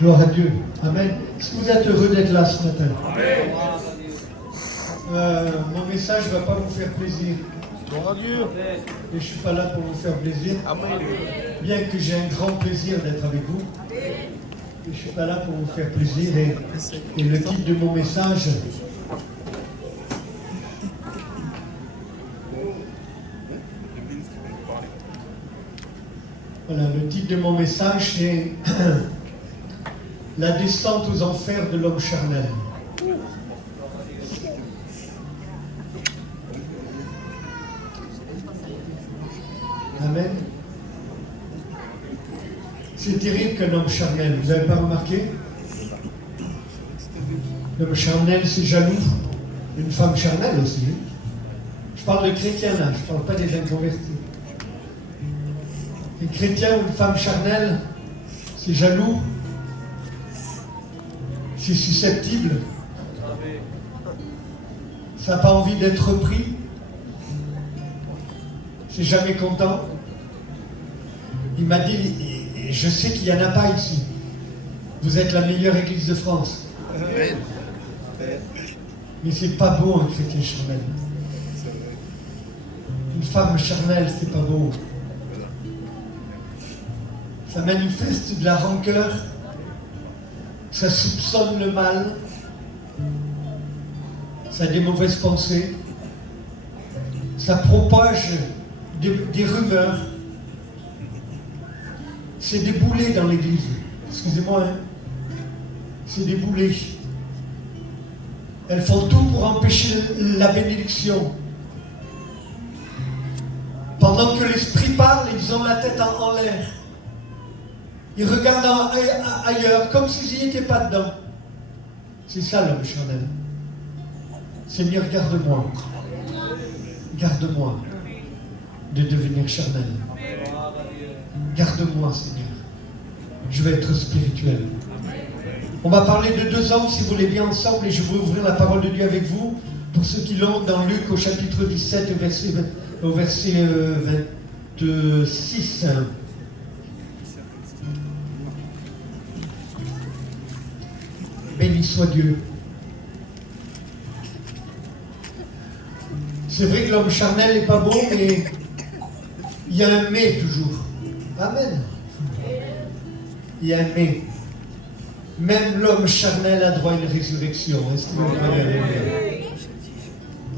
Gloire à Dieu. Amen. Est-ce que vous êtes heureux d'être là ce matin? Amen. Mon message ne va pas vous faire plaisir. Gloire à Dieu. Et je ne suis pas là pour vous faire plaisir. Amen. Bien que j'ai un grand plaisir d'être avec vous. Et je ne suis pas là pour vous faire plaisir. Et le titre de mon message, voilà, le titre de mon message, c'est La descente aux enfers de l'homme charnel. Amen. C'est terrible qu'un homme charnel, vous n'avez pas remarqué? L'homme charnel, c'est jaloux. Une femme charnelle aussi. Je parle de chrétiens là, je ne parle pas des gens convertis. Un chrétien ou une femme charnelle, c'est jaloux, c'est susceptible, ça n'a pas envie d'être repris, c'est jamais content. Il m'a dit, et je sais qu'il n'y en a pas ici, vous êtes la meilleure église de France. Mais c'est pas beau un chrétien charnel. Une femme charnelle, c'est pas beau. Ça manifeste de la rancœur, ça soupçonne le mal, ça a des mauvaises pensées, ça propage des rumeurs. C'est des boulets dans l'église. Excusez-moi, hein. C'est des boulets. Elles font tout pour empêcher la bénédiction. Pendant que l'esprit parle, ils ont la tête en l'air. Ils regardent ailleurs, comme s'ils n'y étaient pas dedans. C'est ça l'homme charnel. Seigneur, garde-moi. Garde-moi de devenir charnel. Garde-moi, Seigneur. Je vais être spirituel. On va parler de deux hommes, si vous voulez bien, ensemble, et je vais ouvrir la parole de Dieu avec vous. Pour ceux qui l'ont, dans Luc, au chapitre 17, au verset 26. Béni soit Dieu. C'est vrai que l'homme charnel n'est pas beau, mais il y a un mais toujours. Amen. Il y a un mais. Même l'homme charnel a droit à une résurrection. Est-ce que vous croyez?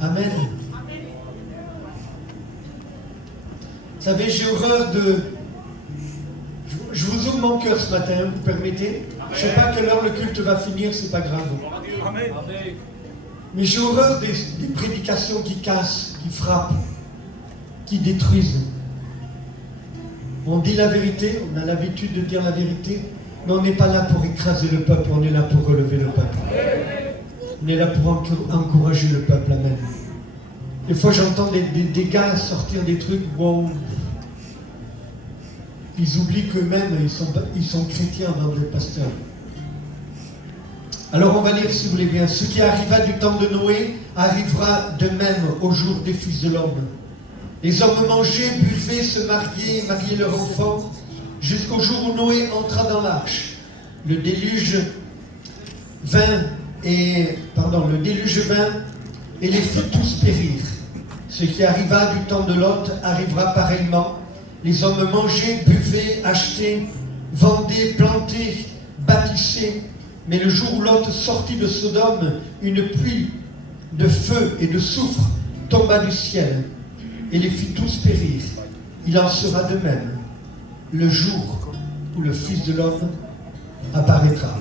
Amen. Vous savez, j'ai horreur de... Je vous ouvre mon cœur ce matin, vous permettez? Je ne sais pas à quelle heure le culte va finir, c'est pas grave. Mais j'ai horreur des prédications qui cassent, qui frappent, qui détruisent. On dit la vérité, on a l'habitude de dire la vérité, mais on n'est pas là pour écraser le peuple, on est là pour relever le peuple. On est là pour encourager le peuple, amen. Des fois j'entends des gars sortir des trucs, bon... Ils oublient qu'eux-mêmes, ils sont chrétiens avant d'être pasteurs. Alors on va lire, si vous voulez bien. Ce qui arriva du temps de Noé arrivera de même au jour des fils de l'homme. Les hommes mangeaient, buvaient, se mariaient leurs enfants, jusqu'au jour où Noé entra dans l'arche. Le déluge vint et les fit tous périr. Ce qui arriva du temps de Lot arrivera pareillement. Les hommes mangeaient, buvaient, achetaient, vendaient, plantaient, bâtissaient. Mais le jour où Lot sortit de Sodome, une pluie de feu et de soufre tomba du ciel et les fit tous périr. Il en sera de même le jour où le Fils de l'homme apparaîtra.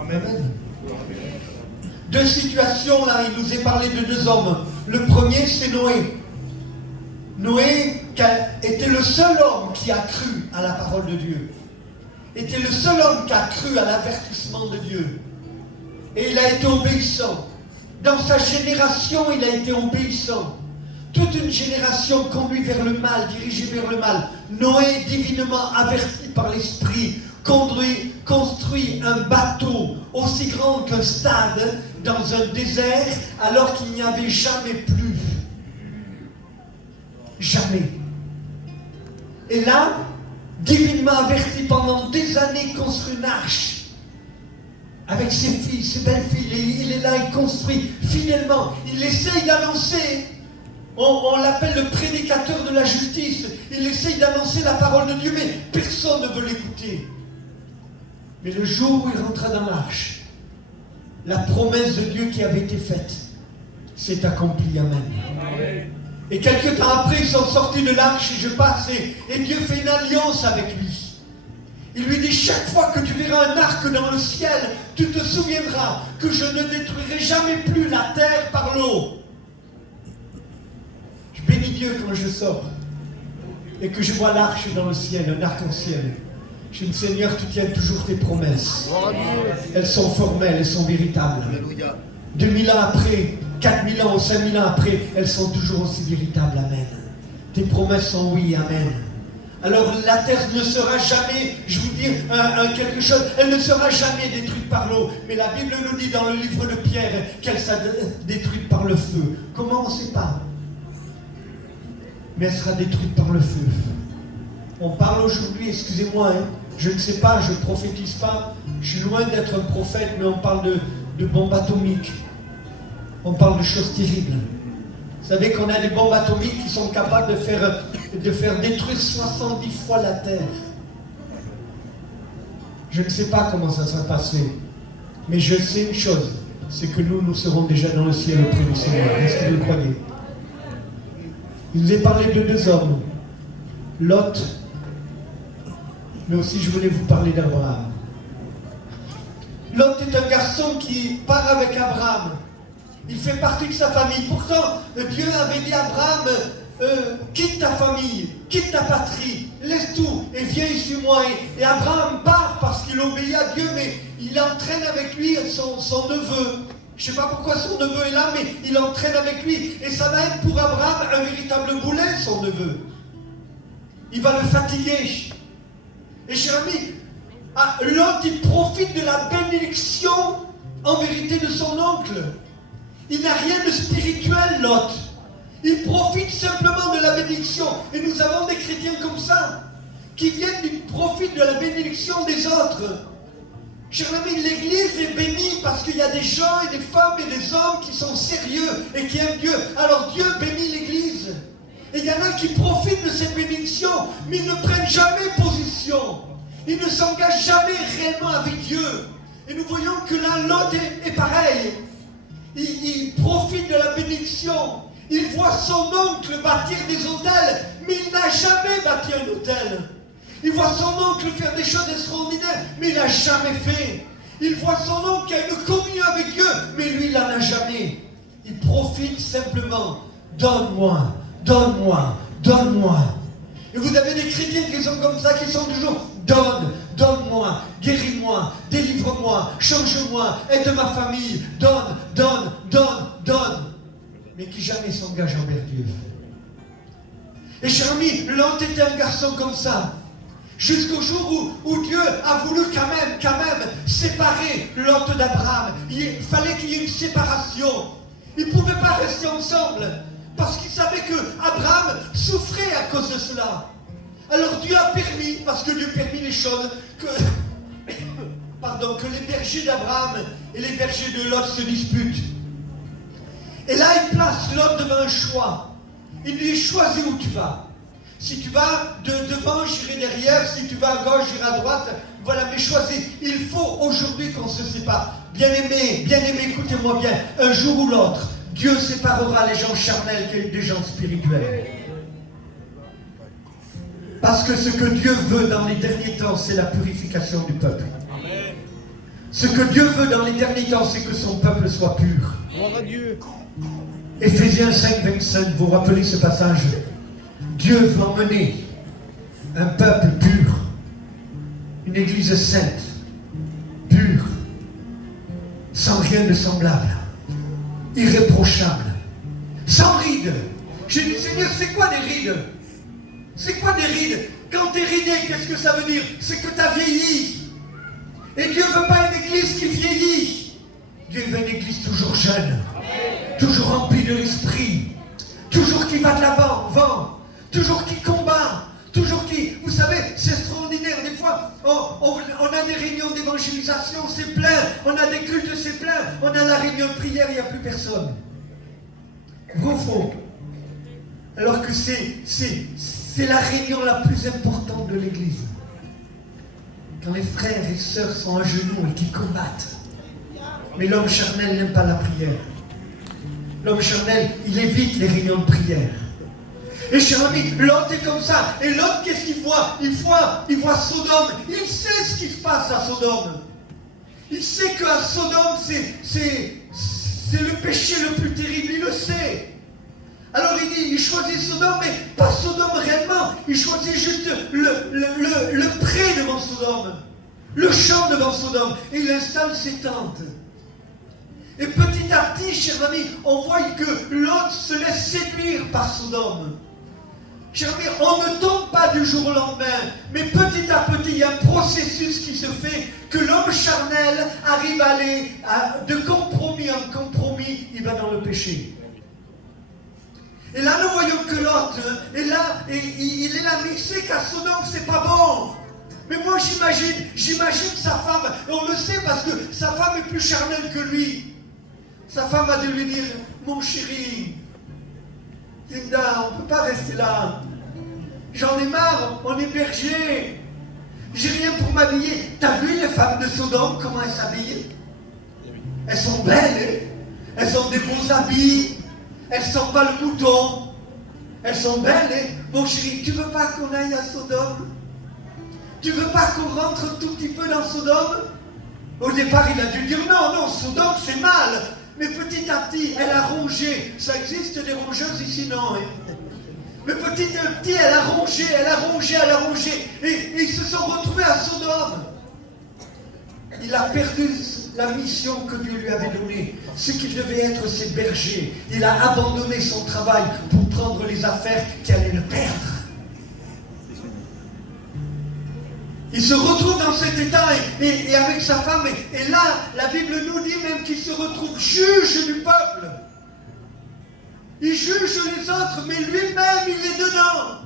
Amen. Deux situations là, il nous est parlé de deux hommes. Le premier, c'est Noé. Noé était le seul homme qui a cru à la parole de Dieu. Était le seul homme qui a cru à l'avertissement de Dieu. Et il a été obéissant. Dans sa génération, il a été obéissant. Toute une génération conduite vers le mal, dirigée vers le mal. Noé, divinement averti par l'Esprit, construit un bateau aussi grand qu'un stade dans un désert alors qu'il n'y avait jamais plu. Jamais. Et là, divinement averti pendant des années, construit une arche avec ses filles, ses belles-filles. Et il est là, il construit fidèlement. Il essaye d'annoncer. On l'appelle le prédicateur de la justice. Il essaye d'annoncer la parole de Dieu, mais personne ne veut l'écouter. Mais le jour où il rentra dans l'arche, la promesse de Dieu qui avait été faite s'est accomplie. Amen. Et quelques temps après, ils sont sortis de l'arche, et je passe, et Dieu fait une alliance avec lui. Il lui dit, chaque fois que tu verras un arc dans le ciel, tu te souviendras que je ne détruirai jamais plus la terre par l'eau. Je bénis Dieu quand je sors et que je vois l'arche dans le ciel, un arc-en-ciel. Je dis, Seigneur, tu tiens toujours tes promesses. Elles sont formelles, elles sont véritables. 2000 ans après, 4000 ans ou 5000 ans après, elles sont toujours aussi véritables. Amen. Tes promesses sont oui. Amen. Alors la terre ne sera jamais, je vous dis quelque chose, elle ne sera jamais détruite par l'eau. Mais la Bible nous dit dans le livre de Pierre qu'elle sera détruite par le feu. Comment on ne sait pas? Mais elle sera détruite par le feu. On parle aujourd'hui, excusez-moi, je ne sais pas, je ne prophétise pas, je suis loin d'être un prophète, mais on parle de bombes atomiques. On parle de choses terribles. Vous savez qu'on a des bombes atomiques qui sont capables de faire détruire 70 fois la Terre. Je ne sais pas comment ça sera passé, mais je sais une chose, c'est que nous serons déjà dans le ciel auprès du Seigneur. Est-ce que vous le croyez? Il nous est parlé de deux hommes, Lot, mais aussi je voulais vous parler d'Abraham. Lot est un garçon qui part avec Abraham. Il fait partie de sa famille. Pourtant, Dieu avait dit à Abraham, quitte ta famille, quitte ta patrie, laisse tout et viens suis-moi. Et Abraham part parce qu'il obéit à Dieu, mais il entraîne avec lui son neveu. Je ne sais pas pourquoi son neveu est là, mais il entraîne avec lui. Et ça va être pour Abraham un véritable boulet, son neveu. Il va le fatiguer. Et cher ami, Lot, il profite de la bénédiction, en vérité, de son oncle. Il n'a rien de spirituel, Lot. Il profite simplement de la bénédiction. Et nous avons des chrétiens comme ça, qui viennent, ils profitent de la bénédiction des autres. Cher ami, l'Église est bénie parce qu'il y a des gens et des femmes et des hommes qui sont sérieux et qui aiment Dieu. Alors Dieu bénit l'Église. Et il y en a qui profitent de cette bénédiction, mais ils ne prennent jamais position. Ils ne s'engagent jamais réellement avec Dieu. Et nous voyons que là, Lot est pareil. Il profite de la bénédiction. Il voit son oncle bâtir des autels, mais il n'a jamais bâti un autel. Il voit son oncle faire des choses extraordinaires, mais il n'a jamais fait. Il voit son oncle qui a une communion avec Dieu, mais lui, il n'en a jamais. Il profite simplement. Donne-moi, donne-moi, donne-moi. Et vous avez des chrétiens qui sont comme ça, qui sont toujours donne, donne-moi, guéris-moi, délivre-moi, change-moi, aide ma famille, donne, donne, donne, donne. Mais qui jamais s'engage envers Dieu. Et cher ami, Lot était un garçon comme ça. Jusqu'au jour où Dieu a voulu quand même séparer Lot d'Abraham. Il fallait qu'il y ait une séparation. Ils ne pouvaient pas rester ensemble. Parce qu'il savait que Abraham souffrait à cause de cela. Alors Dieu a permis, parce que Dieu permit les choses, que les bergers d'Abraham et les bergers de Lot se disputent. Et là, il place Lot devant un choix. Il lui dit, choisis où tu vas. Si tu vas devant, j'irai derrière. Si tu vas à gauche, j'irai à droite. Voilà, mais choisis. Il faut aujourd'hui qu'on se sépare. Bien-aimé, écoutez-moi bien. Un jour ou l'autre, Dieu séparera les gens charnels des gens spirituels. Parce que ce que Dieu veut dans les derniers temps, c'est la purification du peuple. Amen. Ce que Dieu veut dans les derniers temps, c'est que son peuple soit pur. Gloire à Dieu. Éphésiens 5, 25, vous vous rappelez ce passage? Dieu veut emmener un peuple pur, une église sainte, pure, sans rien de semblable, irréprochable, sans rides. J'ai dit, Seigneur, c'est quoi des rides? C'est quoi des rides? Quand tu es ridé, qu'est-ce que ça veut dire? C'est que tu as vieilli. Et Dieu ne veut pas une église qui vieillit. Dieu veut une église toujours jeune, toujours remplie de l'esprit, toujours qui va de l'avant, toujours qui combat, toujours qui... Vous savez, savez, c'est extraordinaire. Des fois, on a des réunions d'évangélisation, c'est plein. On a des cultes, c'est plein. On a la réunion de prière, il n'y a plus personne. Vrai ou faux? Alors que c'est la réunion la plus importante de l'Église. Quand les frères et sœurs sont à genoux et qui combattent. Mais l'homme charnel n'aime pas la prière. L'homme charnel, il évite les réunions de prière. Et cher ami, Lot est comme ça. Et Lot, qu'est-ce qu'il voit? Il voit Sodome. Il sait ce qui se passe à Sodome. Il sait qu'à Sodome, c'est le péché le plus terrible. Il le sait. Alors il choisit Sodome, mais pas Sodome réellement. Il choisit juste le pré devant Sodome. Le champ devant Sodome. Et il installe ses tentes. Et petit à petit, chers amis, on voit que Lot se laisse séduire par Sodome. Chers amis, on ne tombe pas du jour au lendemain, mais petit à petit, il y a un processus qui se fait, que l'homme charnel arrive à aller de compromis en compromis, il va dans le péché. Et là, nous voyons que Lot est là, et il est là, mais il sait qu'à Sodome, c'est pas bon. Mais moi, j'imagine sa femme, et on le sait parce que sa femme est plus charnelle que lui. Sa femme a dû lui dire, mon chéri, Linda, on ne peut pas rester là. J'en ai marre, on est berger. J'ai rien pour m'habiller. T'as vu les femmes de Sodome, comment elles s'habillent? Elles sont belles, hein? Elles ont des beaux habits. Elles sentent pas le mouton. Elles sont belles, hein? Mon chéri, tu veux pas qu'on aille à Sodome? Tu veux pas qu'on rentre un tout petit peu dans Sodome? Au départ, il a dû dire non, Sodome c'est mal. Mais petit à petit, elle a rongé. Ça existe des rongeuses ici, non? Hein? Mais petit à petit, elle a rongé. Et ils se sont retrouvés à Sodome. Il a perdu la mission que Dieu lui avait donnée. Ce qu'il devait être ses bergers. Il a abandonné son travail pour prendre les affaires qui allaient le perdre. Il se retrouve dans cet état et avec sa femme. Et là, la Bible nous dit même qu'il se retrouve juge du peuple. Il juge les autres, mais lui-même, il est dedans.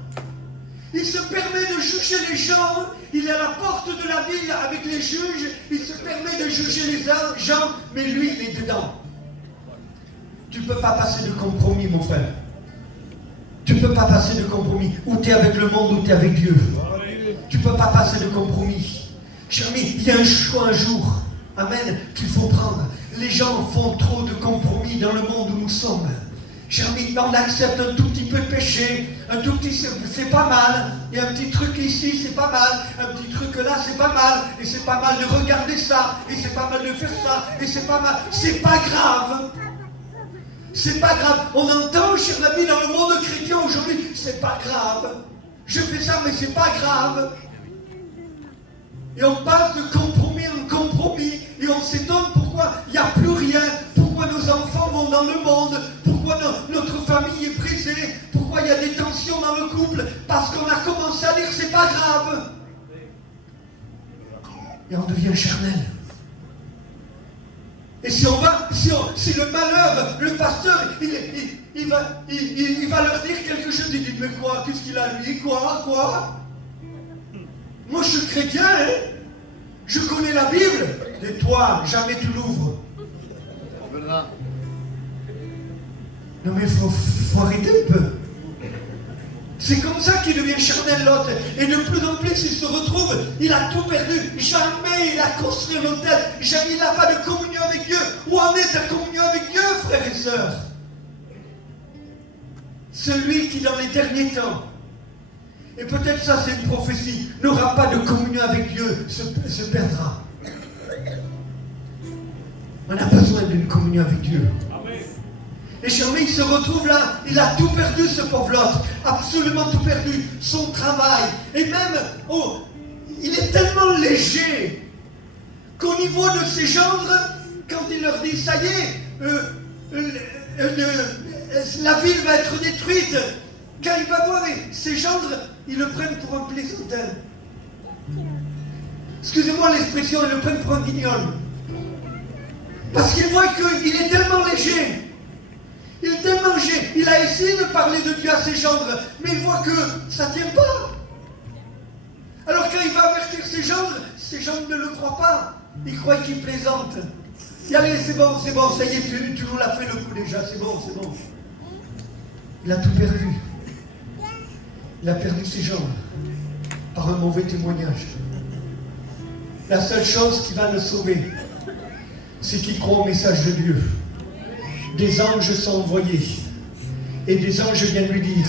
Il se permet de juger les gens. Il est à la porte de la ville avec les juges. Il se permet de juger les gens, mais lui, il est dedans. Tu ne peux pas passer de compromis, mon frère. Tu ne peux pas passer de compromis. Ou tu es avec le monde, ou tu es avec Dieu. Tu ne peux pas passer de compromis. Cher ami, il y a un choix un jour, amen, qu'il faut prendre. Les gens font trop de compromis dans le monde où nous sommes. Cher ami, on accepte un tout petit peu de péché, un tout petit, c'est pas mal. Il y a un petit truc ici, c'est pas mal. Un petit truc là, c'est pas mal. Et c'est pas mal de regarder ça. Et c'est pas mal de faire ça. Et c'est pas mal. C'est pas grave. C'est pas grave. On entend, cher ami, dans le monde chrétien aujourd'hui, c'est pas grave. Je fais ça, mais c'est pas grave. Et on passe de compromis en compromis. Et on s'étonne pourquoi il n'y a plus rien. Pourquoi nos enfants vont dans le monde. Pourquoi notre famille est brisée. Pourquoi il y a des tensions dans le couple. Parce qu'on a commencé à dire c'est pas grave. Et on devient charnel. Et si le malheur, le pasteur, il va leur dire quelque chose, il dit, mais quoi, qu'est-ce qu'il a lui, quoi? Moi je suis chrétien, hein? Je connais la Bible, et toi, jamais tu l'ouvres. Non mais faut arrêter un peu. C'est comme ça qu'il devient charnel Lot. Et de plus en plus, il se retrouve, il a tout perdu. Jamais il a construit l'autel. Jamais il n'a pas de communion avec Dieu. Où en est ta communion avec Dieu, frères et sœurs? Celui qui, dans les derniers temps, et peut-être ça c'est une prophétie, n'aura pas de communion avec Dieu, se perdra. On a besoin d'une communion avec Dieu. Et Jérémie, il se retrouve là, il a tout perdu, ce pauvre Lot, absolument tout perdu, son travail, et même, il est tellement léger, qu'au niveau de ses gendres, quand il leur dit, ça y est, la ville va être détruite, quand il va voir ses gendres, ils le prennent pour un plaisantin. Excusez-moi l'expression, ils le prennent pour un guignol. Parce qu'ils voient qu'il est tellement léger. Il est tellement léger. Il a essayé de parler de Dieu à ses gendres, mais il voit que ça ne tient pas. quand il va avertir ces gens ne le croient pas. Ils croient qu'il plaisante. Et allez, c'est bon, ça y est, tu nous l'as fait le coup déjà, c'est bon. Il a tout perdu. Il a perdu ses jambes par un mauvais témoignage. La seule chose qui va le sauver, c'est qu'il croit au message de Dieu. Des anges sont envoyés. Et des anges viennent lui dire,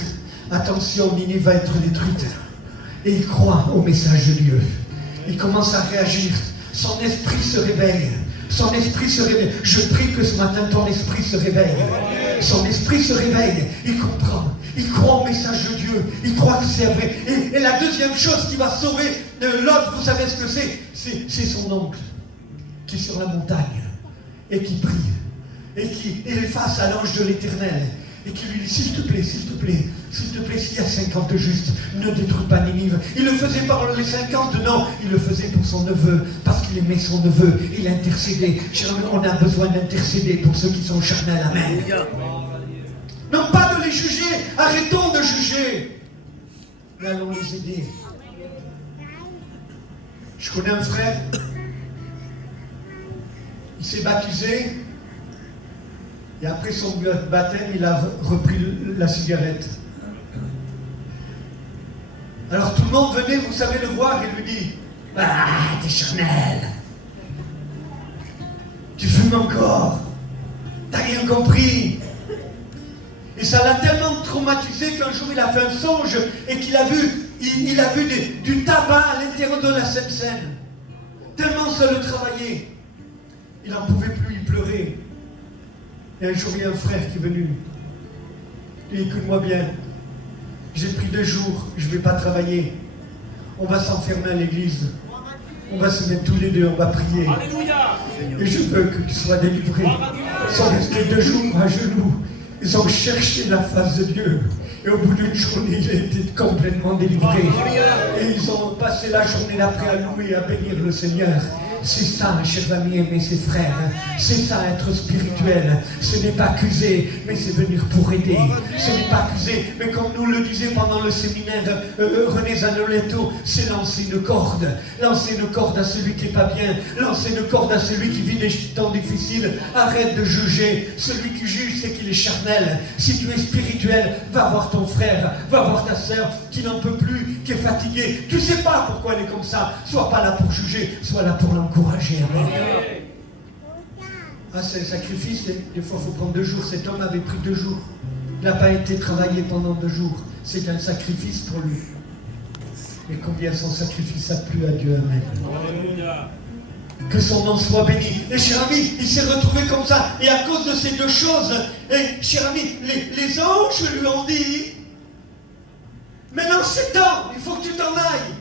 attention, Ninive va être détruite. Et il croit au message de Dieu. Il commence à réagir. Son esprit se réveille. Son esprit se réveille. Je prie que ce matin, ton esprit se réveille. Son esprit se réveille. Il comprend. Il croit au message de Dieu. Il croit que c'est vrai. Et la deuxième chose qui va sauver l'autre, vous savez ce que c'est? C'est son oncle qui est sur la montagne et qui prie. Et qui est face à l'ange de l'Éternel. Et qui lui dit, s'il te plaît, s'il y a 50 justes, ne détruis pas Ninive. Il le faisait par les 50, non, il le faisait pour son neveu, parce qu'il aimait son neveu, il intercédait. On a besoin d'intercéder pour ceux qui sont charnels, amen. Non pas de les juger, arrêtons de juger, mais allons les aider. Je connais un frère, il s'est baptisé, et après son baptême, il a repris la cigarette. Alors tout le monde venait, vous savez, le voir et lui dit, « Ah, t'es charnel. Tu fumes encore. T'as rien compris. » Et ça l'a tellement traumatisé qu'un jour il a fait un songe et qu'il a vu, il a vu du tabac à l'intérieur de la Seine. Tellement ça le travaillait. Il n'en pouvait plus, il pleurait. Et un jour, il y a un frère qui est venu. Il dit, écoute-moi bien, j'ai pris 2 jours, je ne vais pas travailler. On va s'enfermer à l'église. On va se mettre tous les deux, on va prier. Alléluia. Et je veux que tu sois délivré. Ils sont restés 2 jours à genoux. Ils ont cherché la face de Dieu. Et au bout d'une journée, il a été complètement délivré. Et ils ont passé la journée d'après à louer et à bénir le Seigneur. C'est ça, chers amis, aimer ses frères. C'est ça, être spirituel. Ce n'est pas accuser, mais c'est venir pour aider. Ce n'est pas accuser, mais comme nous le disait pendant le séminaire René Zanoletto, c'est lancer une corde. Lancer une corde à celui qui n'est pas bien. Lancer une corde à celui qui vit des temps difficiles. Arrête de juger. Celui qui juge, c'est qu'il est charnel. Si tu es spirituel, va voir ton frère, va voir ta sœur qui n'en peut plus, qui est fatiguée. Tu ne sais pas pourquoi elle est comme ça. Sois pas là pour juger, sois là pour l'encourager. Ah, c'est le sacrifice, des fois il faut prendre 2 jours. Cet homme avait pris 2 jours. Il n'a pas été travaillé pendant 2 jours. C'est un sacrifice pour lui. Mais combien son sacrifice a plu à Dieu, amen. Que son nom soit béni. Et cher ami, il s'est retrouvé comme ça. Et à cause de ces 2 choses, et cher ami, les anges lui ont dit, maintenant c'est temps, il faut que tu t'en ailles.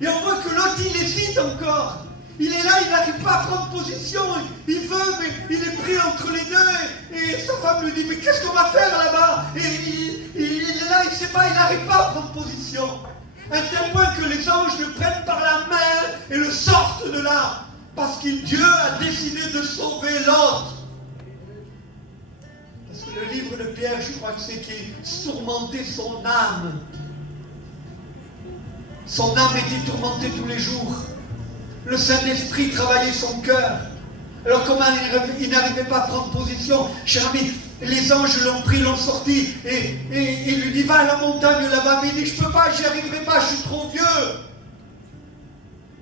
Et on voit que l'autre il hésite encore. Il est là, il n'arrive pas à prendre position, il veut, mais il est pris entre les deux, et sa femme lui dit, mais qu'est-ce qu'on va faire là-bas? Et il est là, il ne sait pas, il n'arrive pas à prendre position. À un tel point que les anges le prennent par la main et le sortent de là, parce que Dieu a décidé de sauver l'autre. Parce que le livre de Pierre, je crois que c'est qui tourmentait son âme. Son âme était tourmentée tous les jours. Le Saint-Esprit travaillait son cœur. Alors comment il n'arrivait pas à prendre position? Cher ami, les anges l'ont pris, l'ont sorti, et il lui dit, va à la montagne là-bas. Mais il dit, je ne peux pas, j'y arriverai pas, je suis trop vieux.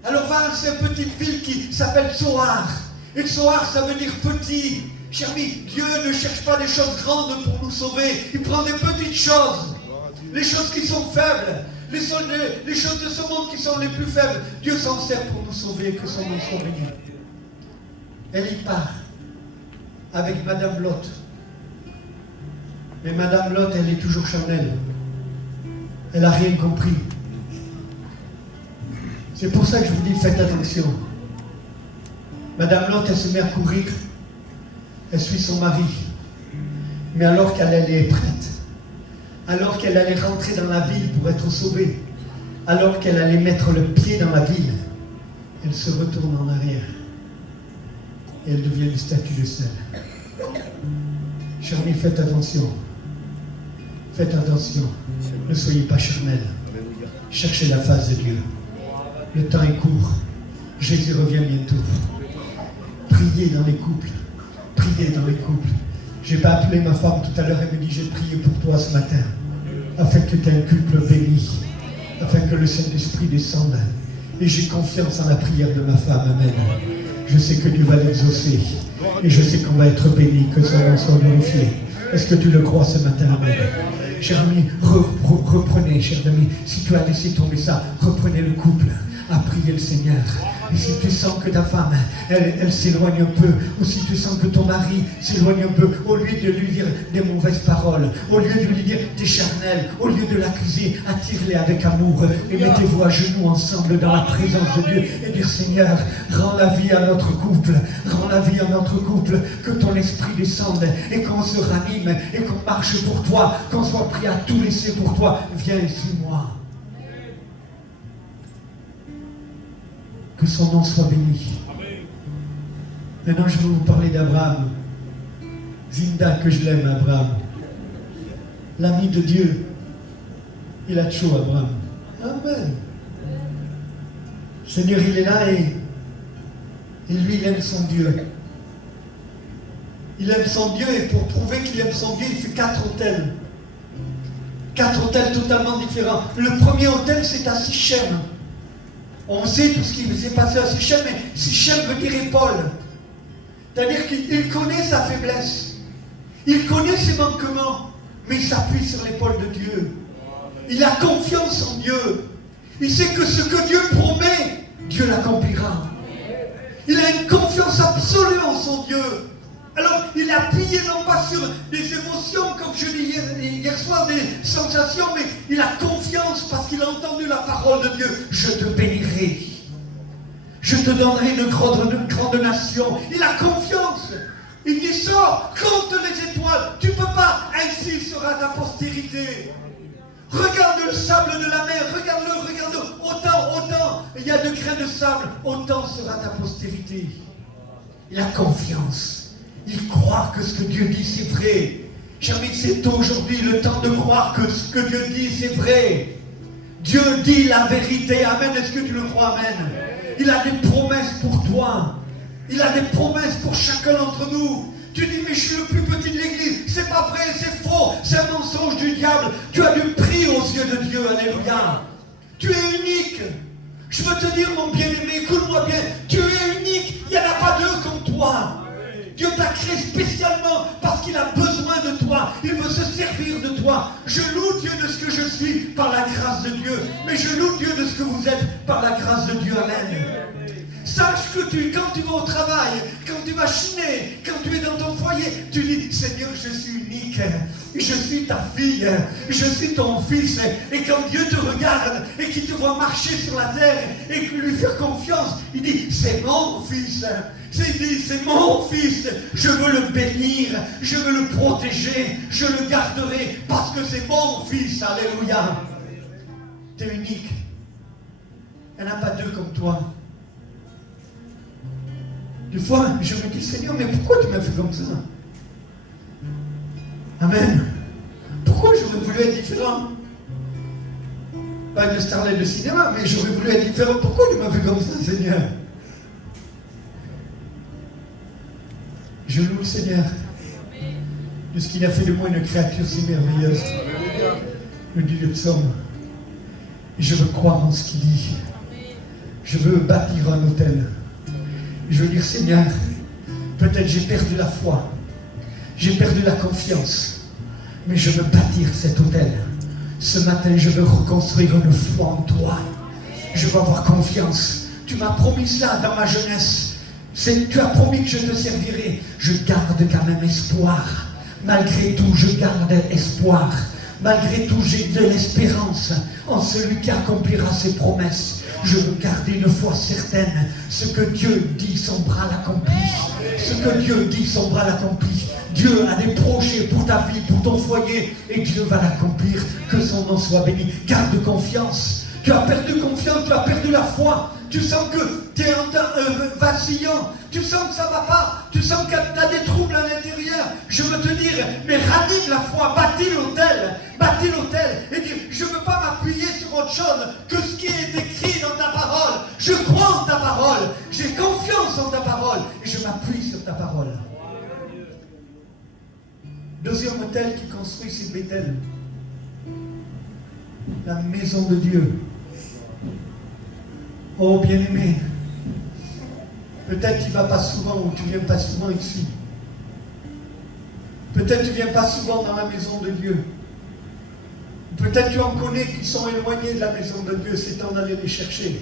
Alors va à cette petite ville qui s'appelle Tsoar. Et Tsoar, ça veut dire petit. Cher ami, Dieu ne cherche pas des choses grandes pour nous sauver. Il prend des petites choses. Les choses qui sont faibles. Les choses de ce monde qui sont les plus faibles, Dieu s'en sert pour nous sauver, que son nom soit béni. Elle y part avec Madame Lot. Mais Madame Lot, elle est toujours charnelle. Elle n'a rien compris. C'est pour ça que je vous dis, faites attention. Madame Lot, elle se met à courir. Elle suit son mari. Mais alors qu'elle est prête, alors qu'elle allait rentrer dans la ville pour être sauvée, alors qu'elle allait mettre le pied dans la ville, elle se retourne en arrière. Et elle devient une statue de sel. Chers amis, faites attention. Faites attention. Ne soyez pas charnels. Cherchez la face de Dieu. Le temps est court. Jésus revient bientôt. Priez dans les couples. Priez dans les couples. Je n'ai pas appelé ma femme tout à l'heure, elle me dit, j'ai prié pour toi ce matin, afin que tu aies un couple béni, afin que le Saint-Esprit descende. Et j'ai confiance en la prière de ma femme, amen. Je sais que Dieu va l'exaucer. Et je sais qu'on va être béni, que son nom soit glorifié. Est-ce que tu le crois ce matin, amen? Cher ami, reprenez, cher ami, si tu as laissé tomber ça, reprenez le couple à prier le Seigneur. Et si tu sens que ta femme, elle s'éloigne un peu, ou si tu sens que ton mari s'éloigne un peu, au lieu de lui dire des mauvaises paroles, au lieu de lui dire des charnels, au lieu de l'accuser, attire-les avec amour et mettez-vous à genoux ensemble dans la présence de Dieu et dire Seigneur, rends la vie à notre couple, rends la vie à notre couple, que ton esprit descende et qu'on se ranime et qu'on marche pour toi, qu'on soit prêt à tout laisser pour toi. Viens sur moi. Que son nom soit béni. Maintenant, je vais vous parler d'Abraham. Zinda, que je l'aime, Abraham. L'ami de Dieu. Il a chaud, Abraham. Amen. Seigneur, il est là et lui, il aime son Dieu. Il aime son Dieu et pour prouver qu'il aime son Dieu, il fait 4 autels. 4 autels totalement différents. Le premier autel, c'est à Sichem. On sait tout ce qui s'est passé à Sichem, mais Sichem veut dire épaule. C'est-à-dire qu'il connaît sa faiblesse. Il connaît ses manquements, mais il s'appuie sur l'épaule de Dieu. Il a confiance en Dieu. Il sait que ce que Dieu promet, Dieu l'accomplira. Il a une confiance absolue en son Dieu. Alors, il a appuyé non pas sur des émotions, comme je dis hier soir, des sensations, mais il a confiance parce qu'il a entendu la parole de Dieu. Je te bénirai. Je te donnerai une grande nation. Il a confiance. Il dit, sors, compte les étoiles. Tu ne peux pas, ainsi sera ta postérité. Regarde le sable de la mer, regarde-le, regarde-le. Autant, il y a de grains de sable, autant sera ta postérité. Il a confiance. Il croit que ce que Dieu dit, c'est vrai. Jamais c'est aujourd'hui le temps de croire que ce que Dieu dit, c'est vrai. Dieu dit la vérité. Amen. Est-ce que tu le crois? Amen. Il a des promesses pour toi. Il a des promesses pour chacun d'entre nous. Tu dis, mais je suis le plus petit de l'église. C'est pas vrai, c'est faux. C'est un mensonge du diable. Tu as du prix aux yeux de Dieu. Alléluia. Tu es unique. Je veux te dire, mon bien-aimé, écoute-moi bien. Tu es unique. Il n'y en a pas deux comme toi. Dieu t'a créé spécialement parce qu'il a besoin de toi. Il veut se servir de toi. Je loue Dieu de ce que je suis par la grâce de Dieu. Mais je loue Dieu de ce que vous êtes par la grâce de Dieu. Amen. Sache que quand tu vas au travail, quand tu vas chiner, quand tu es dans ton foyer, tu dis, Seigneur, je suis unique. Je suis ta fille. Je suis ton fils. Et quand Dieu te regarde et qu'il te voit marcher sur la terre et lui faire confiance, il dit, c'est mon fils. C'est mon fils, je veux le bénir, je veux le protéger, je le garderai parce que c'est mon fils, alléluia. Tu es unique. Il n'y en a pas deux comme toi. Des fois, je me dis, Seigneur, mais pourquoi tu m'as fait comme ça? Amen. Pourquoi j'aurais voulu être différent? Pas une starlet de cinéma, mais j'aurais voulu être différent. Pourquoi tu m'as fait comme ça, Seigneur? Je loue le Seigneur de ce qu'il a fait de moi une créature si merveilleuse. Me dit le psaume. Et je veux croire en ce qu'il dit. Je veux bâtir un autel. Je veux dire, Seigneur, peut-être j'ai perdu la foi. J'ai perdu la confiance. Mais je veux bâtir cet autel. Ce matin, je veux reconstruire une foi en toi. Je veux avoir confiance. Tu m'as promis cela dans ma jeunesse. Tu as promis que je te servirai. Je garde quand même espoir. Malgré tout, je garde espoir. Malgré tout, j'ai de l'espérance en celui qui accomplira ses promesses. Je veux garder une foi certaine. Ce que Dieu dit, son bras l'accomplit. Ce que Dieu dit, son bras l'accomplit. Dieu a des projets pour ta vie, pour ton foyer, et Dieu va l'accomplir. Que son nom soit béni. Garde confiance. Tu as perdu confiance, tu as perdu la foi. Tu sens que tu es vacillant. Tu sens que ça ne va pas. Tu sens que tu as des troubles à l'intérieur. Je veux te dire, mais ranime la foi, bâtis l'autel. Bâtis l'autel. Et dis, je ne veux pas m'appuyer sur autre chose que ce qui est écrit dans ta parole. parole. J'ai confiance en ta parole et je m'appuie sur ta parole. Deuxième hôtel qui construit, c'est Bethel. La maison de Dieu. Oh bien-aimé, peut-être tu ne vas pas souvent ou tu ne viens pas souvent ici. Peut-être tu ne viens pas souvent dans la maison de Dieu. Peut-être tu en connais qui sont éloignés de la maison de Dieu, c'est temps d'aller les chercher.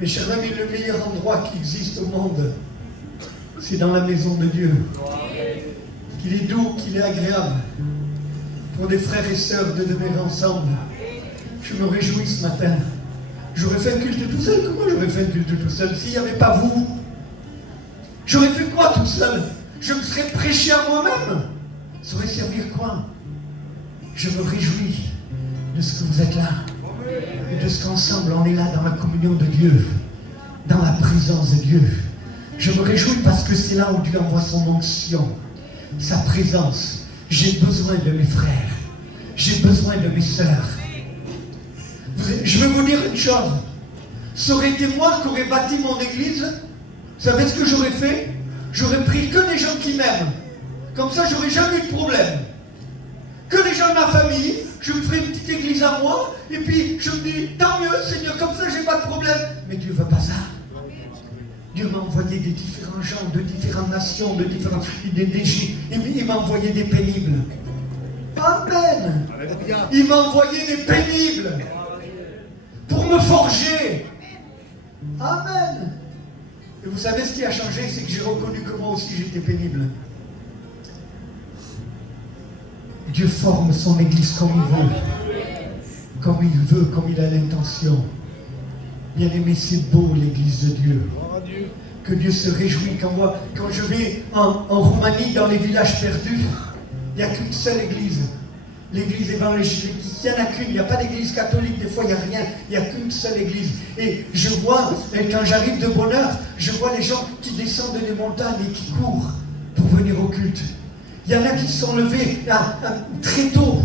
Mes chers amis, le meilleur endroit qui existe au monde, c'est dans la maison de Dieu. Qu'il est doux, qu'il est agréable. Pour des frères et sœurs de demeurer ensemble. Je me réjouis ce matin. J'aurais fait un culte tout seul. Comment j'aurais fait un culte tout seul s'il n'y avait pas vous? J'aurais fait quoi tout seul? Je me serais prêché à moi-même. Ça aurait servi à quoi? Je me réjouis de ce que vous êtes là. Et de ce qu'ensemble on est là dans la communion de Dieu. Dans la présence de Dieu. Je me réjouis parce que c'est là où Dieu envoie son onction. Sa présence. J'ai besoin de mes frères. J'ai besoin de mes sœurs. Je vais vous dire une chose. Ça aurait été moi qui aurais bâti mon église. Vous savez ce que j'aurais fait? J'aurais pris que des gens qui m'aiment. Comme ça, j'aurais jamais eu de problème. Que les gens de ma famille, je me ferai une petite église à moi. Et puis, je me dis, tant mieux, Seigneur, comme ça, j'ai pas de problème. Mais Dieu ne veut pas ça. Dieu m'a envoyé des différents gens, de différentes nations, de différents... Il m'a envoyé des pénibles. Amen. Il m'a envoyé des pénibles. Pour me forger. Amen. Et vous savez ce qui a changé, c'est que j'ai reconnu que moi aussi j'étais pénible. Dieu forme son église comme il veut. Comme il veut, comme il a l'intention. Bien-aimé, c'est beau l'église de Dieu. Que Dieu se réjouit quand je vais en Roumanie, dans les villages perdus, il n'y a qu'une seule église. L'église évangélique, il n'y en a qu'une, il n'y a pas d'église catholique, des fois il n'y a rien, il n'y a qu'une seule église. Et je vois, quand j'arrive de bonne heure, je vois les gens qui descendent des montagnes et qui courent pour venir au culte. Il y en a qui se sont levés très tôt.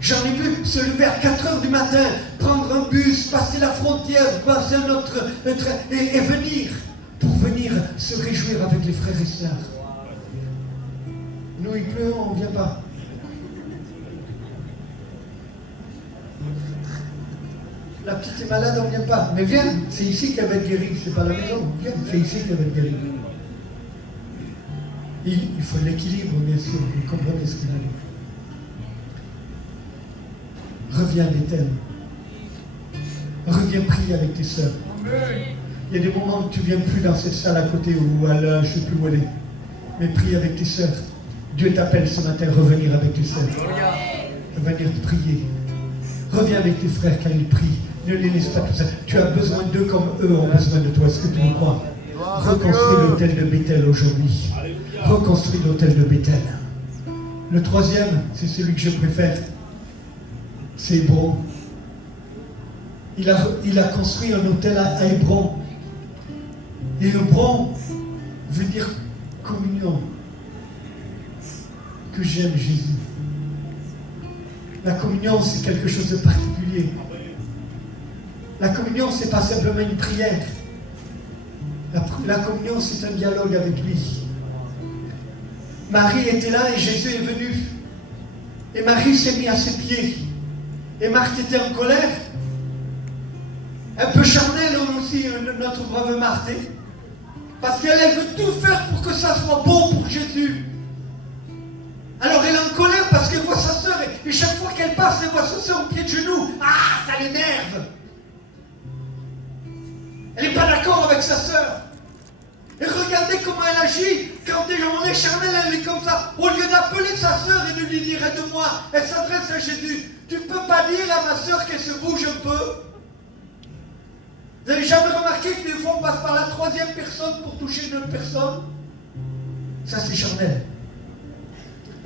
J'en ai vu se lever à 4 heures du matin, prendre un bus, passer la frontière, passer un autre train et venir. Pour venir se réjouir avec les frères et sœurs. Nous, il pleut, on ne vient pas. La petite est malade, on ne vient pas. Mais viens, c'est ici qu'elle va être guérie, c'est pas à la maison. Viens, c'est ici qu'elle va être guérie. Il faut l'équilibre, bien sûr, vous comprenez ce qu'il a dit. Reviens, Bethel. Reviens prier avec tes sœurs. Il y a des moments où tu ne viens plus dans cette salle à côté ou à là, je ne sais plus où elle est. Mais prie avec tes sœurs. Dieu t'appelle ce matin à revenir avec tes sœurs. Venir te prier. Reviens avec tes frères quand ils prient. Ne les laisse pas tout ça. Tu as besoin d'eux comme eux ont besoin de toi. Est-ce que tu me crois? Reconstruis l'hôtel de Bethel aujourd'hui. Reconstruis l'hôtel de Bethel. Le troisième, c'est celui que je préfère. C'est Hébron. Il a construit un hôtel à Hébron. Et Hébron veut dire communion. Que j'aime Jésus. La communion, c'est quelque chose de particulier. La communion, ce n'est pas simplement une prière. La communion, c'est un dialogue avec lui. Marie était là et Jésus est venu. Et Marie s'est mise à ses pieds. Et Marthe était en colère. Un peu charnelle aussi, notre brave Marthe. Parce qu'elle veut tout faire pour que ça soit bon pour Jésus. Alors elle est en colère parce qu'elle voit sa sœur et chaque fois qu'elle passe, elle voit sa sœur au pied de genoux. Ah, ça l'énerve. Elle n'est pas d'accord avec sa sœur. Et regardez comment elle agit quand on est charnel, elle est comme ça. Au lieu d'appeler sa sœur et de lui dire aide-moi, elle s'adresse à Jésus. Tu ne peux pas dire à ma sœur qu'elle se bouge un peu? Vous n'avez jamais remarqué que des fois on passe par la troisième personne pour toucher une autre personne? Ça c'est charnel.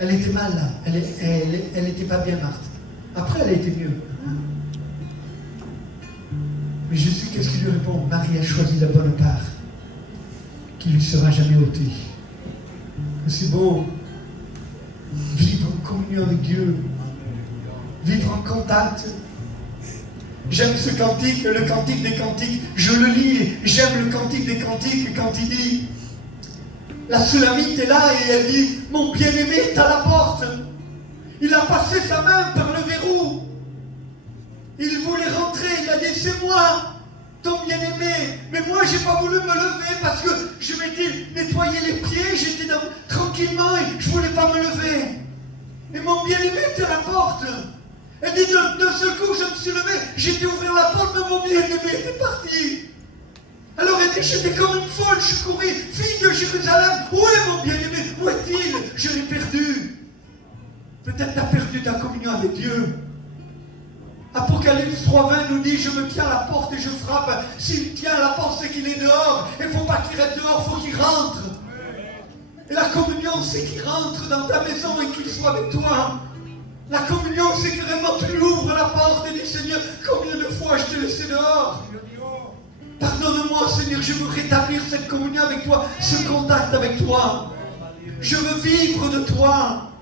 Elle était mal là, elle n'était pas bien Marthe. Après elle a été mieux. Mais Jésus, qu'est-ce qu'il lui répond? Marie a choisi la bonne part, qui lui sera jamais ôtée. C'est beau, vivre en communion avec Dieu, vivre en contact. J'aime ce cantique, le cantique des cantiques. Je le lis, j'aime le cantique des cantiques quand il dit, la Sulamite est là et elle dit, mon bien-aimé est à la porte. Il a passé sa main par le verrou. Il voulait rentrer, il a dit, c'est moi, ton bien-aimé. Mais moi, j'ai pas voulu me lever parce que je m'étais nettoyé les pieds, j'étais tranquillement et je voulais pas me lever. Et mon bien-aimé était à la porte. Elle dit, d'un seul coup, je me suis levé, j'ai été ouvrir la porte, mais mon bien-aimé était parti. Alors elle dit, j'étais comme une folle, je courais, fille de Jérusalem, où est mon bien-aimé? Où est-il? Je l'ai perdu. Peut-être tu as perdu ta communion avec Dieu. Apocalypse 3:20 nous dit, je me tiens à la porte et je frappe. S'il tient à la porte, c'est qu'il est dehors. Il ne faut pas qu'il reste dehors, il faut qu'il rentre. Et la communion, c'est qu'il rentre dans ta maison et qu'il soit avec toi. La communion, c'est que vraiment tu lui ouvres la porte et dis, Seigneur, combien de fois je t'ai laissé dehors? Pardonne-moi, Seigneur, je veux rétablir cette communion avec toi, ce contact avec toi. Je veux vivre de toi.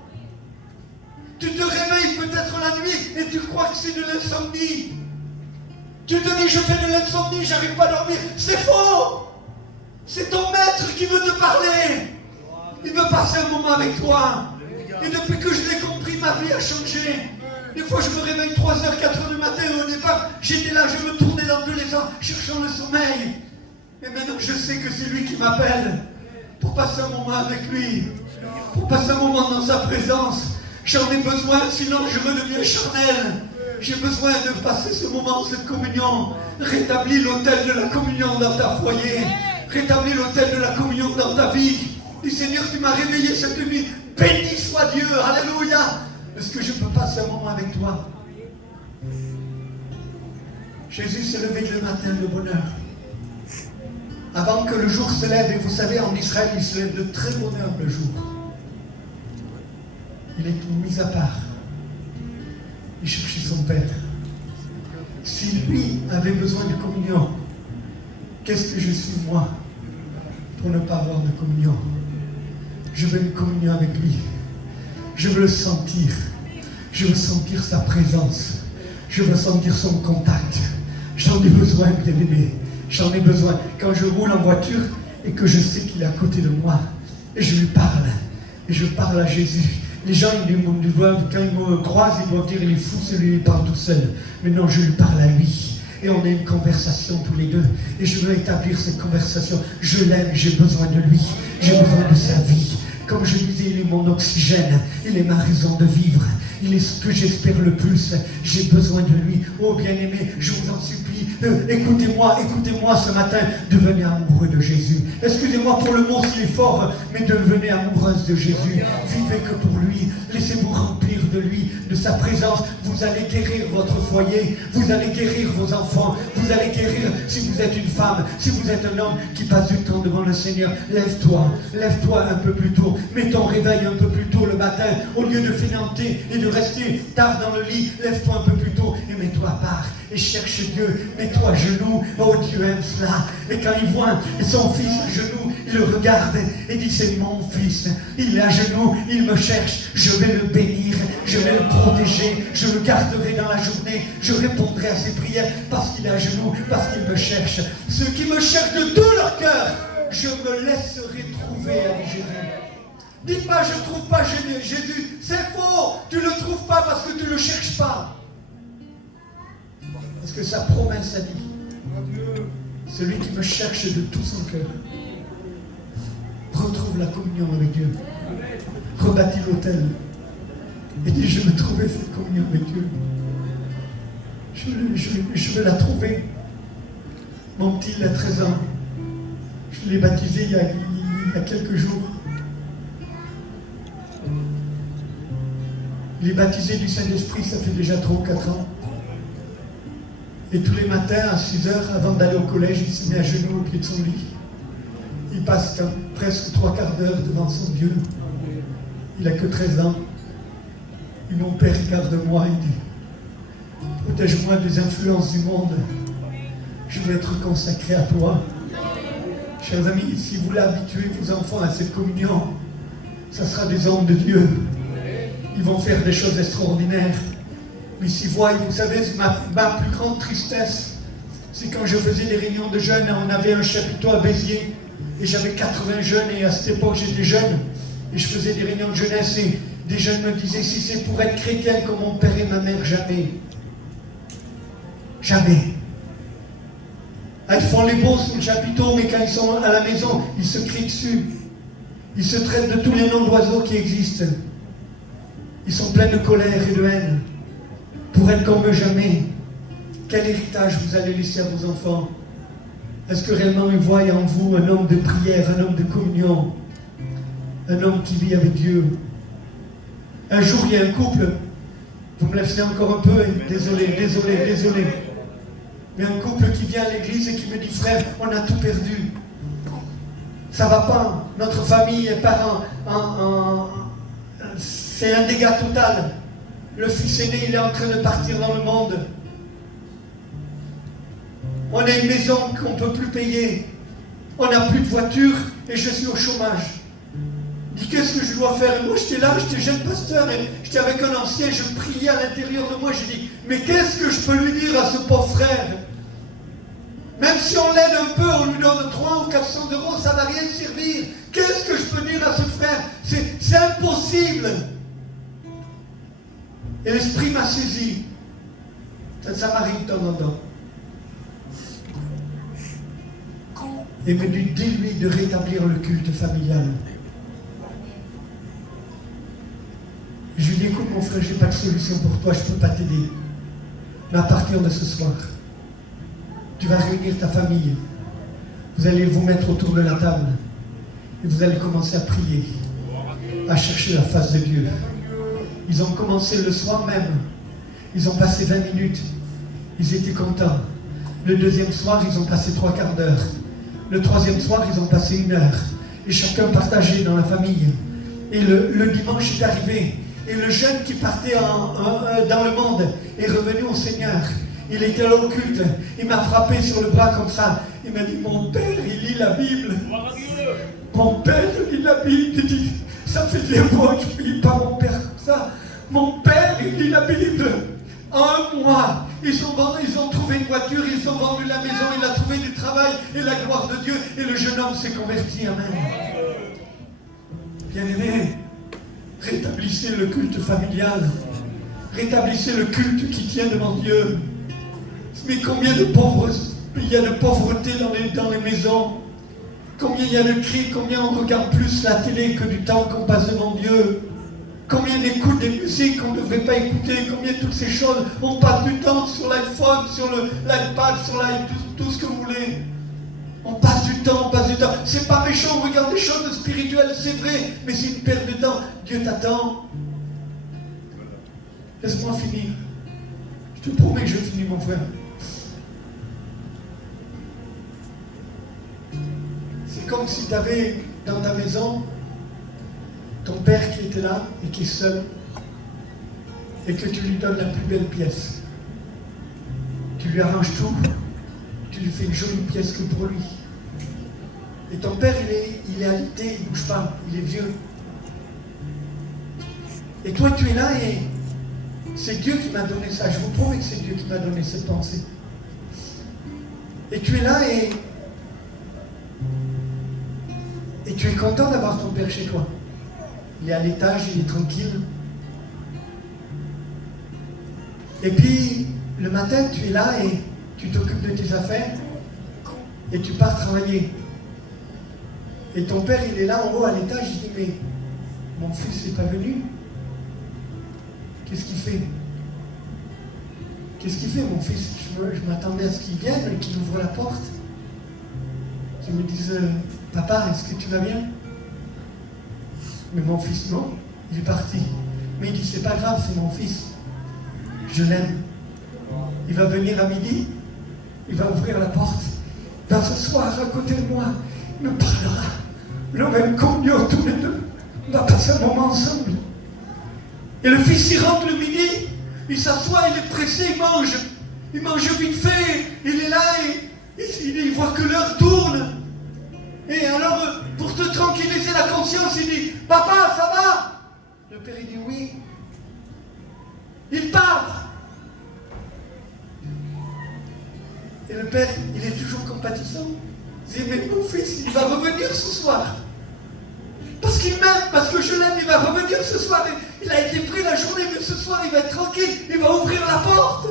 Tu te réveilles peut-être la nuit et tu crois que c'est de l'insomnie. Tu te dis, je fais de l'insomnie, j'arrive pas à dormir. C'est faux. C'est ton maître qui veut te parler. Il veut passer un moment avec toi. Et depuis que je l'ai compris, ma vie a changé. Des fois, je me réveille 3h, 4h du matin et au départ, j'étais là, je me tournais dans tous les sens, cherchant le sommeil. Et maintenant, je sais que c'est lui qui m'appelle pour passer un moment avec lui, pour passer un moment dans sa présence. J'en ai besoin, sinon je redeviens charnel. J'ai besoin de passer ce moment, cette communion. Rétablis l'autel de la communion dans ta foyer. Rétablis l'autel de la communion dans ta vie. Dis, Seigneur, tu m'as réveillé cette nuit. Béni soit Dieu, alléluia. Est-ce que je peux passer un moment avec toi? Jésus s'est levé le matin de bonne heure. Avant que le jour se lève, et vous savez, en Israël, il se lève de très bonne heure le jour. Il est mis à part. Il cherchait son Père. Si lui avait besoin de communion, qu'est-ce que je suis moi pour ne pas avoir de communion? Je veux une communion avec lui. Je veux le sentir. Je veux sentir sa présence. Je veux sentir son contact. J'en ai besoin, bien-aimé. J'en ai besoin. Quand je roule en voiture et que je sais qu'il est à côté de moi, et je lui parle. Et je parle à Jésus. Les gens, quand ils me croisent, ils vont dire, il est fou, celui qui parle tout seul. Mais non, je lui parle à lui. Et on a une conversation tous les deux. Et je veux établir cette conversation. Je l'aime, j'ai besoin de lui. J'ai besoin de sa vie. Comme je disais, il est mon oxygène. Il est ma raison de vivre. Il est ce que j'espère le plus. J'ai besoin de lui. Oh bien-aimé, je vous en supplie. Écoutez-moi ce matin. Devenez amoureux de Jésus. Excusez-moi pour le mot s'il est fort, mais devenez amoureuse de Jésus. Vivez que pour lui. Laissez-vous remplir de lui, de sa présence. Vous allez guérir votre foyer. Vous allez guérir vos enfants. Vous allez guérir si vous êtes une femme, si vous êtes un homme qui passe du temps devant le Seigneur. Lève-toi un peu plus tôt. Mets ton réveil un peu plus tôt le matin. Au lieu de fainéanter et de rester tard dans le lit, lève-toi un peu plus tôt et mets-toi à part. Et cherche Dieu, mets-toi à genoux. Oh, Dieu aime cela. Et quand il voit son fils à genoux, il le regarde et dit, c'est mon fils. Il est à genoux, il me cherche. Je vais le bénir, je vais le protéger, je le garderai dans la journée. Je répondrai à ses prières parce qu'il est à genoux, parce qu'il me cherche. Ceux qui me cherchent de tout leur cœur, je me laisserai trouver, à Jésus. Dis pas, je ne trouve pas Jésus. C'est faux. Tu ne le trouves pas parce que tu ne le cherches pas. Parce que sa promesse a dit, celui qui me cherche de tout son cœur retrouve la communion avec Dieu. Rebâtis l'autel. Et dis, je veux trouver cette communion avec Dieu. Je veux la trouver. Mon petit, il a 13 ans. Je l'ai baptisé il y a quelques jours. Il est baptisé du Saint-Esprit, ça fait déjà 3 ou 4 ans. Et tous les matins, à 6 heures, avant d'aller au collège, il se met à genoux au pied de son lit. Il passe presque 3/4 d'heure devant son Dieu. Il n'a que 13 ans. Et mon Père, regarde-moi, il dit, protège-moi des influences du monde. Je veux être consacré à toi. Chers amis, si vous l'habituez vos enfants à cette communion, ça sera des hommes de Dieu. Ils vont faire des choses extraordinaires. Mais s'ils voient, vous savez, ma plus grande tristesse, c'est quand je faisais des réunions de jeunes, on avait un chapiteau à Béziers, et j'avais 80 jeunes, et à cette époque j'étais jeune, et je faisais des réunions de jeunesse, et des jeunes me disaient, si c'est pour être chrétien comme mon père et ma mère, jamais. Jamais. Ah, ils font les beaux sous le chapiteau, mais quand ils sont à la maison, ils se crient dessus. Ils se traitent de tous les noms d'oiseaux qui existent. Ils sont pleins de colère et de haine. Pour être comme eux, jamais. Quel héritage vous allez laisser à vos enfants? Est-ce que réellement ils voient en vous un homme de prière, un homme de communion, un homme qui vit avec Dieu? Un jour, il y a un couple, vous me laissez encore un peu, désolé, mais un couple qui vient à l'église et qui me dit, frère, on a tout perdu. Ça va pas, notre famille part c'est un dégât total. Le fils aîné, il est en train de partir dans le monde. On a une maison qu'on ne peut plus payer. On n'a plus de voiture et je suis au chômage. Je dis, qu'est-ce que je dois faire? Et moi, j'étais là, j'étais jeune pasteur et j'étais avec un ancien, je priais à l'intérieur de moi. J'ai dit, mais qu'est-ce que je peux lui dire à ce pauvre frère? Même si on l'aide un peu, on lui donne 300 ou 400 euros, ça ne va rien servir. Qu'est-ce que je peux dire à ce frère? C'est impossible. Et l'esprit m'a saisi. Ça m'arrive de temps en temps. Et me dit, dis-lui de rétablir le culte familial. Je lui dis, écoute mon frère, je n'ai pas de solution pour toi, je ne peux pas t'aider. Mais à partir de ce soir, tu vas réunir ta famille. Vous allez vous mettre autour de la table. Et vous allez commencer à prier, à chercher la face de Dieu. Ils ont commencé le soir même. Ils ont passé 20 minutes. Ils étaient contents. Le deuxième soir, ils ont passé 3/4 d'heure. Le troisième soir, ils ont passé 1 heure. Et chacun partageait dans la famille. Et le dimanche est arrivé. Et le jeune qui partait dans le monde est revenu au Seigneur. Il était là au culte. Il m'a frappé sur le bras comme ça. Il m'a dit, mon père, il lit la Bible. Mon père, il lit la Bible. Il dit, ça fait des mois que je ne lis pas mon père comme ça. Mon père, il lit la Bible. En 1 mois, ils ont trouvé une voiture, ils ont vendu la maison, il a trouvé du travail et la gloire de Dieu. Et le jeune homme s'est converti. Amen. Bien-aimés, rétablissez le culte familial. Rétablissez le culte qui tient devant Dieu. Mais combien de pauvres, il y a de pauvreté dans les maisons. Combien il y a de cris, combien on regarde plus la télé que du temps qu'on passe devant Dieu. Combien on écoute des musiques qu'on ne devrait pas écouter, combien toutes ces choses, on passe du temps sur l'iPhone, sur l'iPad, sur tout ce que vous voulez. On passe du temps, C'est pas méchant, on regarde des choses spirituelles, c'est vrai, mais c'est une perte de temps. Dieu t'attend. Laisse-moi finir. Je te promets que je finis, mon frère. C'est comme si tu avais dans ta maison ton père qui était là et qui est seul et que tu lui donnes la plus belle pièce. Tu lui arranges tout, tu lui fais une jolie pièce que pour lui. Et ton père, il est alité, il ne bouge pas, il est vieux. Et toi, tu es là et c'est Dieu qui m'a donné ça. Je vous promets que c'est Dieu qui m'a donné cette pensée. Et tu es là et tu es content d'avoir ton père chez toi. Il est à l'étage, il est tranquille. Et puis, le matin, tu es là et tu t'occupes de tes affaires et tu pars travailler. Et ton père, il est là en haut à l'étage, il dit, mais mon fils n'est pas venu. Qu'est-ce qu'il fait? Qu'est-ce qu'il fait, mon fils? Je m'attendais à ce qu'il vienne et qu'il ouvre la porte. Qu'il me dise, papa, est-ce que tu vas bien? Mais mon fils, non, il est parti. Mais il dit, c'est pas grave, c'est mon fils. Je l'aime. Il va venir à midi, il va ouvrir la porte. Il va s'asseoir à côté de moi, il me parlera. Nous même communion tous les deux. On va passer un moment ensemble. Et le fils, il rentre le midi, il s'assoit, il est pressé, il mange. Il mange vite fait, il est là et il voit que l'heure tourne. Et alors, pour te tranquilliser la conscience, il dit, papa, ça va? Le père, il dit oui. Il part. père, il est toujours compatissant. Il dit, mais mon fils, il va revenir ce soir. Parce qu'il m'aime, parce que je l'aime, il va revenir ce soir. Il a été pris la journée, mais ce soir, il va être tranquille. Il va ouvrir la porte.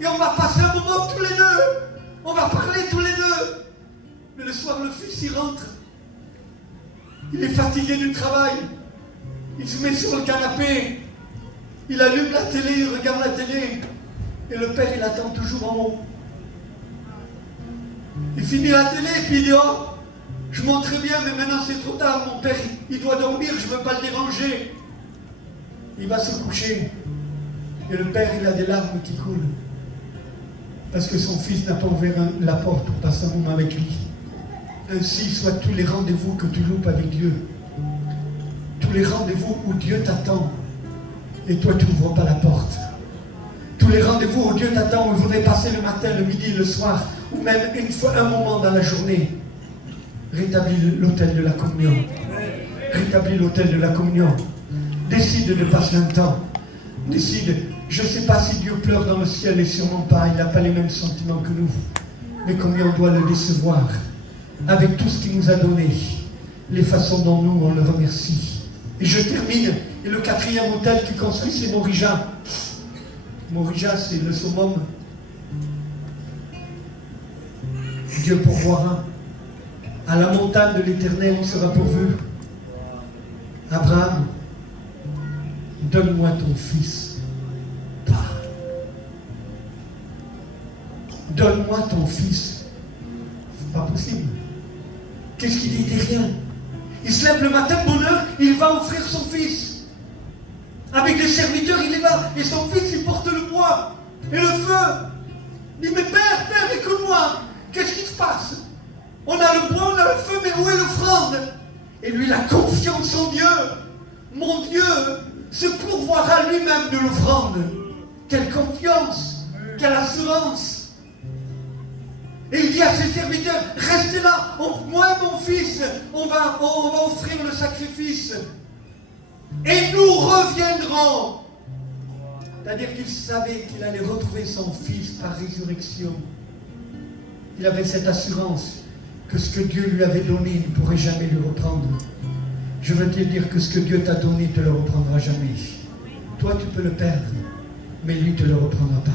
Et on va passer un moment tous les deux. On va parler tous les deux. Mais le soir, le fils, il rentre. Il est fatigué du travail. Il se met sur le canapé. Il allume la télé, il regarde la télé. Et le père, il attend toujours en haut. Il finit la télé et puis il dit, oh, je monte très bien, mais maintenant c'est trop tard. Mon père, il doit dormir, je ne veux pas le déranger. Il va se coucher. Et le père, il a des larmes qui coulent. Parce que son fils n'a pas ouvert la porte pour passer un moment avec lui. Ainsi soient tous les rendez-vous que tu loupes avec Dieu. Tous les rendez-vous où Dieu t'attend. Et toi, tu n'ouvres pas la porte. Tous les rendez-vous où Dieu t'attend, où il voudrait passer le matin, le midi, le soir, ou même une fois, un moment dans la journée. Rétablis l'autel de la communion. Rétablis l'autel de la communion. Décide de passer un temps. Décide. Je ne sais pas si Dieu pleure dans le ciel, et sûrement pas. Il n'a pas les mêmes sentiments que nous. Mais combien on doit le décevoir avec tout ce qu'il nous a donné. Les façons dont nous, on le remercie. Et je termine. Et le quatrième autel qui construit, c'est Morija. Morija, c'est le summum. Dieu pourvoira. À la montagne de l'Éternel, on sera pourvu. Abraham, donne-moi ton fils. Donne-moi ton fils. C'est pas possible. Qu'est-ce qu'il dit? Il dit rien. Il se lève le matin de bonne heure, il va offrir son fils. Avec les serviteurs, il est là. Et son fils, il porte le bois et le feu. Il dit, mais père, écoute-moi. Qu'est-ce qui se passe? On a le bois, on a le feu, mais où est l'offrande? Et lui, la confiance en Dieu. Mon Dieu se pourvoira lui-même de l'offrande. Quelle confiance, quelle assurance. Et il dit à ses serviteurs, restez là, moi et mon fils, on va offrir le sacrifice. Et nous reviendrons. C'est-à-dire qu'il savait qu'il allait retrouver son fils par résurrection. Il avait cette assurance que ce que Dieu lui avait donné, il ne pourrait jamais le reprendre. Je veux te dire que ce que Dieu t'a donné, ne te le reprendra jamais. Toi, tu peux le perdre, mais lui ne te le reprendra pas.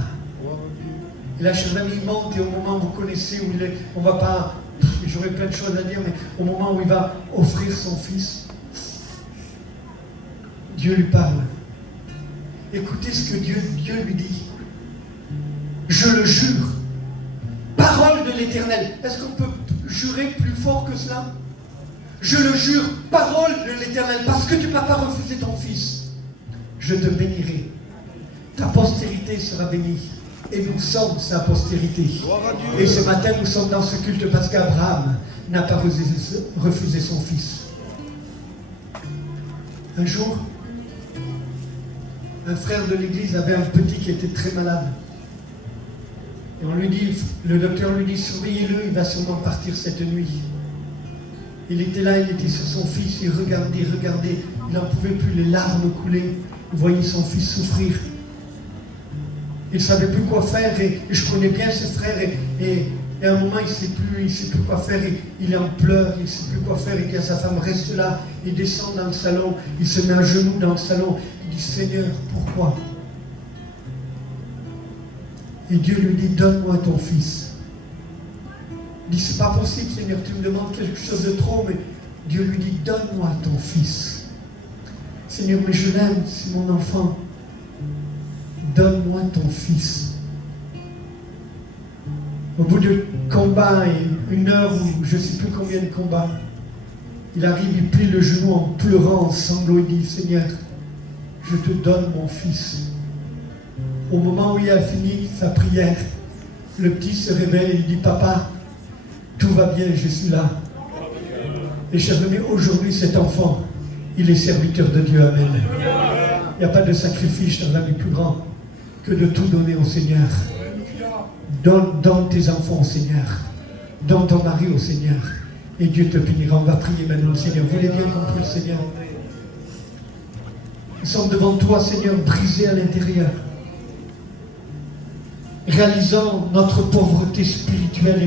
Et là, chers amis, il monte et au moment où vous connaissez où il est, on ne va pas, j'aurais plein de choses à dire, mais au moment où il va offrir son fils, Dieu lui parle. Écoutez ce que Dieu lui dit. Je le jure, parole de l'Éternel. Est-ce qu'on peut jurer plus fort que cela? Je le jure, parole de l'Éternel, parce que tu ne m'as pas refusé ton fils. Je te bénirai. Ta postérité sera bénie. Et nous sommes sa postérité. Et ce matin, nous sommes dans ce culte parce qu'Abraham n'a pas refusé son fils. Un jour, un frère de l'église avait un petit qui était très malade. Et on lui dit, le docteur lui dit, surveillez-le, il va sûrement partir cette nuit. Il était là, il était sur son fils, il regardait, il n'en pouvait plus, les larmes coulaient. Il voyait son fils souffrir. Il ne savait plus quoi faire et je connais bien ce frère et à un moment il ne sait plus quoi faire, il est en pleurs, il ne sait plus quoi faire, il dit à sa femme reste là, il descend dans le salon, il se met à genoux dans le salon, il dit Seigneur, pourquoi? Et Dieu lui dit donne-moi ton fils. Il dit c'est pas possible Seigneur, tu me demandes quelque chose de trop, mais Dieu lui dit donne-moi ton fils. Seigneur, mais je l'aime, c'est mon enfant. Donne-moi ton fils. Au bout de combat et une heure ou je ne sais plus combien de combats, il arrive, il plie le genou en pleurant, en sanglots, il dit Seigneur, je te donne mon fils. Au moment où il a fini sa prière, le petit se réveille et il dit Papa, tout va bien, je suis là. Et chers amis, aujourd'hui cet enfant, il est serviteur de Dieu, amen. Il n'y a pas de sacrifice, chers amis, plus grand que de tout donner au Seigneur. Donne tes enfants au Seigneur. Donne ton mari au Seigneur. Et Dieu te bénira. On va prier maintenant le Seigneur. Vous l'avez bien compris, le Seigneur. Nous sommes devant toi, Seigneur, brisés à l'intérieur. réalisant notre pauvreté spirituelle et